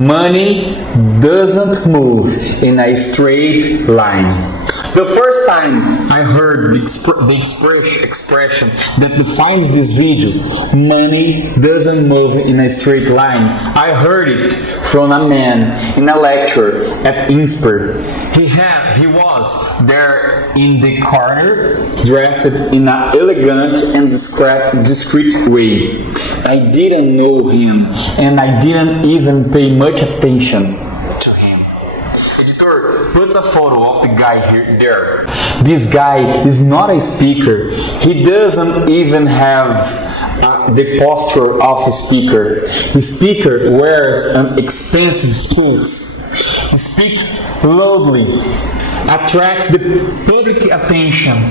Money doesn't move in a straight line. The first time I heard the expression that defines this video, money doesn't move in a straight line, I heard it from a man in a lecture at Inspire. He was there in the corner, dressed in an elegant and discreet way. I didn't know him, and I didn't even pay much attention to him. Editor puts a photo of the guy there. This guy is not a speaker. He doesn't even have the posture of a speaker. The speaker wears an expensive suit. He speaks loudly, attracts the public attention.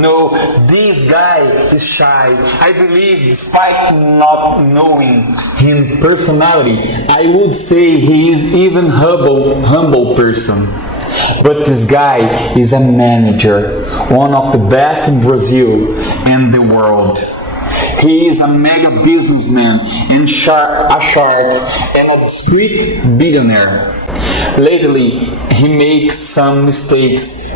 No, this guy is shy. I believe, despite not knowing his personality, I would say he is even humble person. But this guy is a manager, one of the best in Brazil and the world. He is a mega businessman and a shark and a discreet billionaire. Lately, he makes some mistakes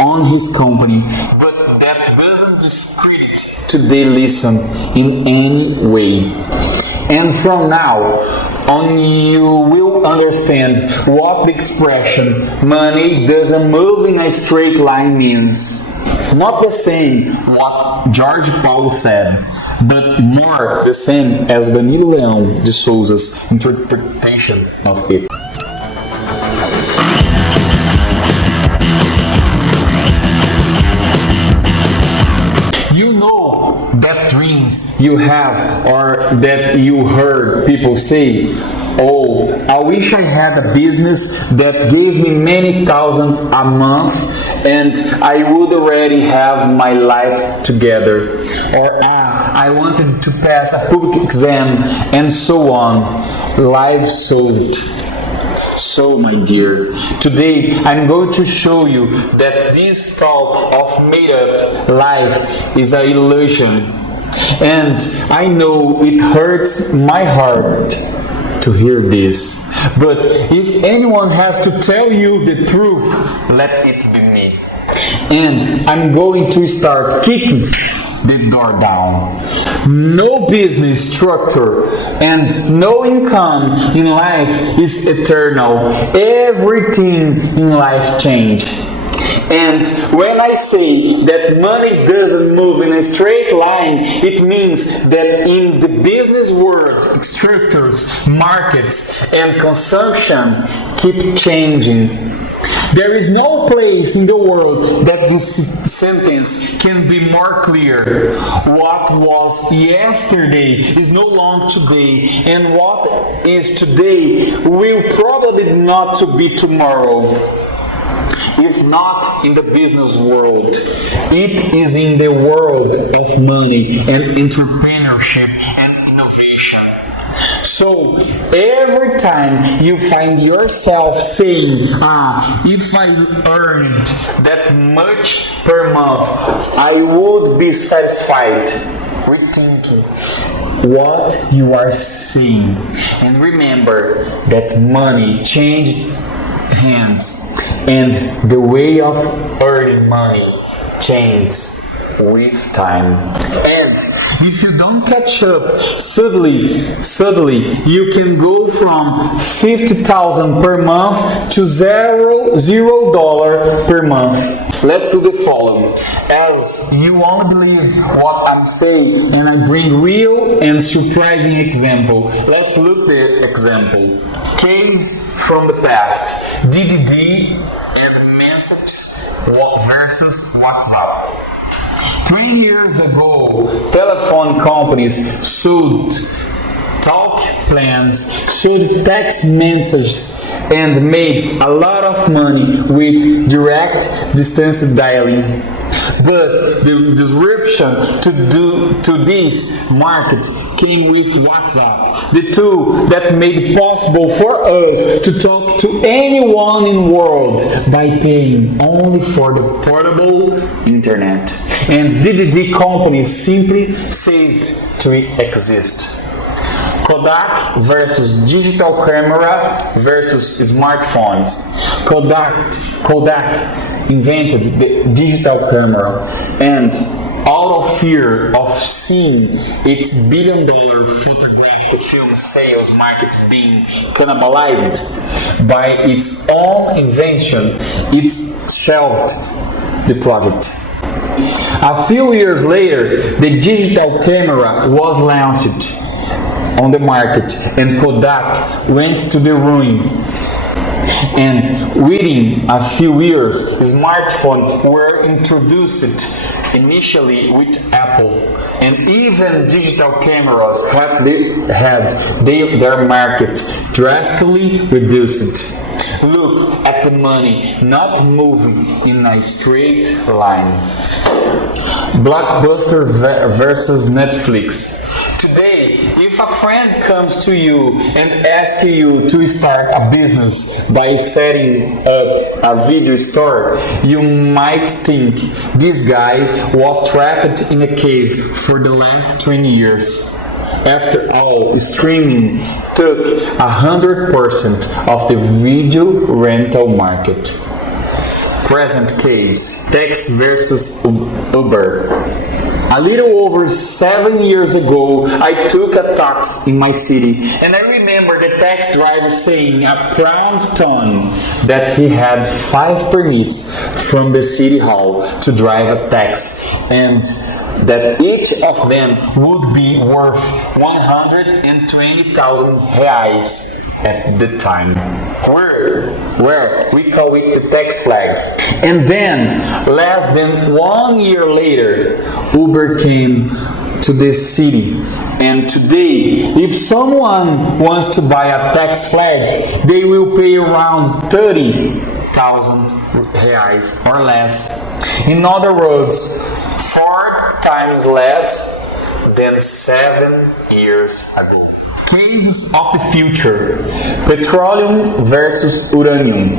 on his company, but that doesn't discredit to the listen in any way. And from now on, you will understand what the expression money doesn't move in a straight line means. Not the same what George Paulo said, but more the same as Danilo Leão de Souza's interpretation of it. You know that dreams you have or that you heard people say, oh, I wish I had a business that gave me many thousand a month and I would already have my life together. Or I wanted to pass a public exam and so on. Life solved. So, my dear, today I'm going to show you that this talk of made-up life is an illusion. And I know it hurts my heart to hear this. But if anyone has to tell you the truth, let it be me. And I'm going to start kicking the door down. No business structure and no income in life is eternal. Everything in life changes. And when I say that money doesn't move in a straight line, it means that in the business world, structures, markets, and consumption keep changing. There is no place in the world that this sentence can be more clear. What was yesterday is no longer today, and what is today will probably not to be tomorrow. If not in the business world, it is in the world of money and entrepreneurship and innovation. So every time you find yourself saying, if I earned that much per month, I would be satisfied, rethinking what you are saying. And remember that money changed hands and the way of earning money changes with time. And if you don't catch up, suddenly you can go from 50,000 per month to $0 per month. Let's do the following. As you won't believe what I'm saying, and I bring real and surprising example. Let's look at the example. Case from the past. DDD and messages versus WhatsApp. 20 years ago, telephone companies sold talk plans, sold text messages, and made a lot of money with direct distance dialing. But the disruption to this market came with WhatsApp, the tool that made it possible for us to talk to anyone in the world by paying only for the portable internet. And DDD company simply ceased to exist. Kodak versus digital camera versus smartphones. Kodak invented the digital camera, and out of fear of seeing its billion-dollar photographic film sales market being cannibalized by its own invention, it shelved the project. A few years later, the digital camera was launched on the market, and Kodak went to the ruin. And within a few years, smartphones were introduced, initially with Apple, and even digital cameras had their market drastically reduced. Look at the money not moving in a straight line. Blockbuster versus Netflix. Today, if a friend comes to you and asks you to start a business by setting up a video store, you might think this guy was trapped in a cave for the last 20 years. After all, streaming took 100% of the video rental market. Present case, taxi versus Uber. A little over 7 years ago, I took a taxi in my city, and I remember the taxi driver saying a proud tone that he had 5 permits from the city hall to drive a taxi, and that each of them would be worth 120,000 reais at the time. Where we call it the tax flag. And then, less than 1 year later, Uber came to this city. And today, if someone wants to buy a tax flag, they will pay around 30,000 reais or less. In other words, 4 times less than 7 years ago. Cases of the future. Petroleum versus uranium.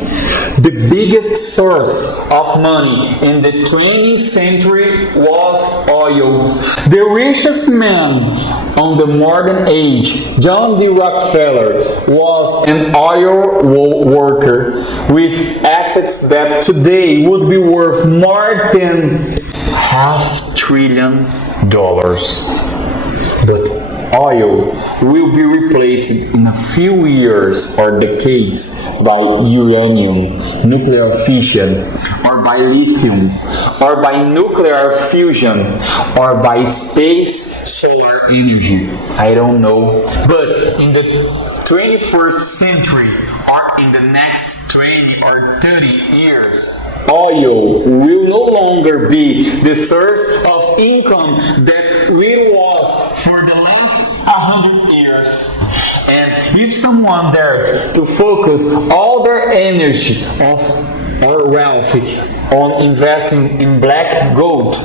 The biggest source of money in the 20th century was oil. The richest man on the modern age, John D. Rockefeller, was an oil worker with assets that today would be worth more than $500 billion. But oil will be replaced in a few years or decades by uranium, nuclear fission, or by lithium, or by nuclear fusion, or by space solar energy. I don't know. But in the 21st century, or in the next 20 or 30 years, oil will no longer be the source of income that it was for the last 100 years. And if someone dared to focus all their energy or wealth on investing in black gold,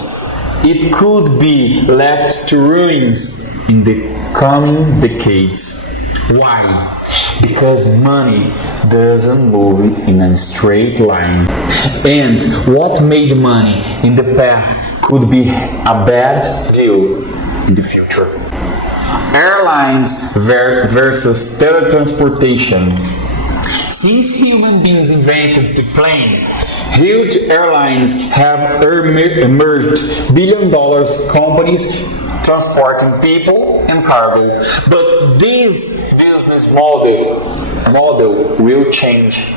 it could be left to ruins in the coming decades. Why? Because money doesn't move in a straight line. And what made money in the past could be a bad deal in the future. Airlines versus teletransportation. Since human beings invented the plane, huge airlines have emerged billion-dollar companies transporting people and cargo. But this business model will change.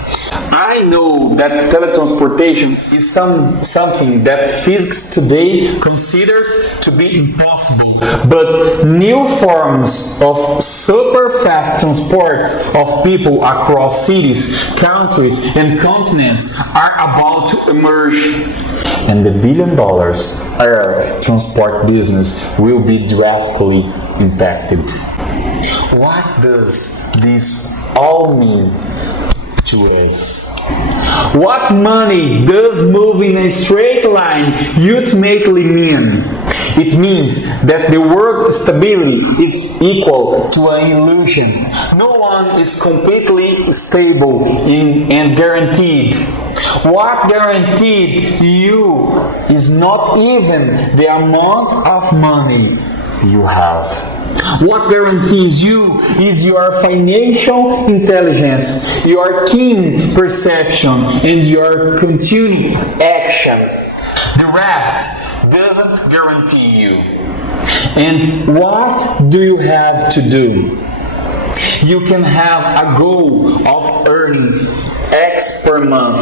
I know that teletransportation is something that physics today considers to be impossible, but new forms of super fast transport of people across cities, countries, and continents are about to emerge. And the billion-dollar air transport business will be drastically impacted. What does this all mean to us? What money does move in a straight line ultimately mean? It means that the word stability is equal to an illusion. No one is completely stable and guaranteed. What guaranteed you is not even the amount of money you have. What guarantees you is your financial intelligence, your keen perception, and your continued action. The rest doesn't guarantee you. And what do you have to do? You can have a goal of earning X per month,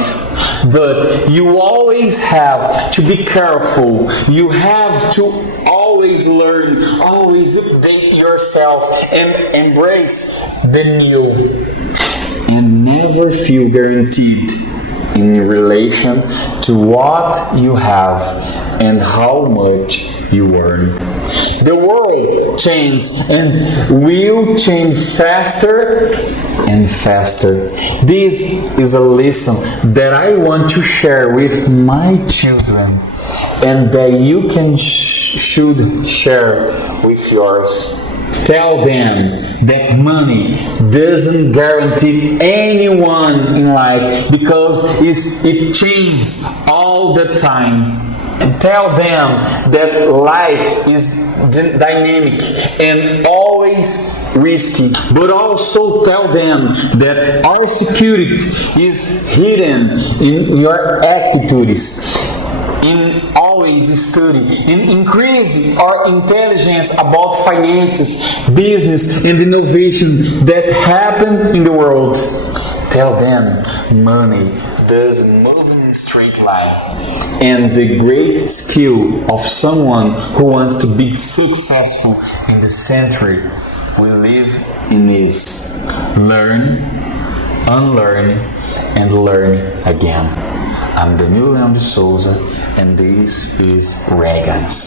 but you always have to be careful. You have to always learn, always update yourself, and embrace the new. And never feel guaranteed in relation to what you have and how much you earn. The world changes and will change faster and faster. This is a lesson that I want to share with my children and that you can should share with yours. Tell them that money doesn't guarantee anyone in life because it changes all the time. And tell them that life is dynamic and always risky. But also tell them that our security is hidden in your attitudes. In always study and increase our intelligence about finances, business, and innovation that happen in the world. Tell them money doesn't move in a straight line, and the great skill of someone who wants to be successful in the century we live in is learn, unlearn, and learn again. I'm Danilo Leão de Souza, and this is Ranigans.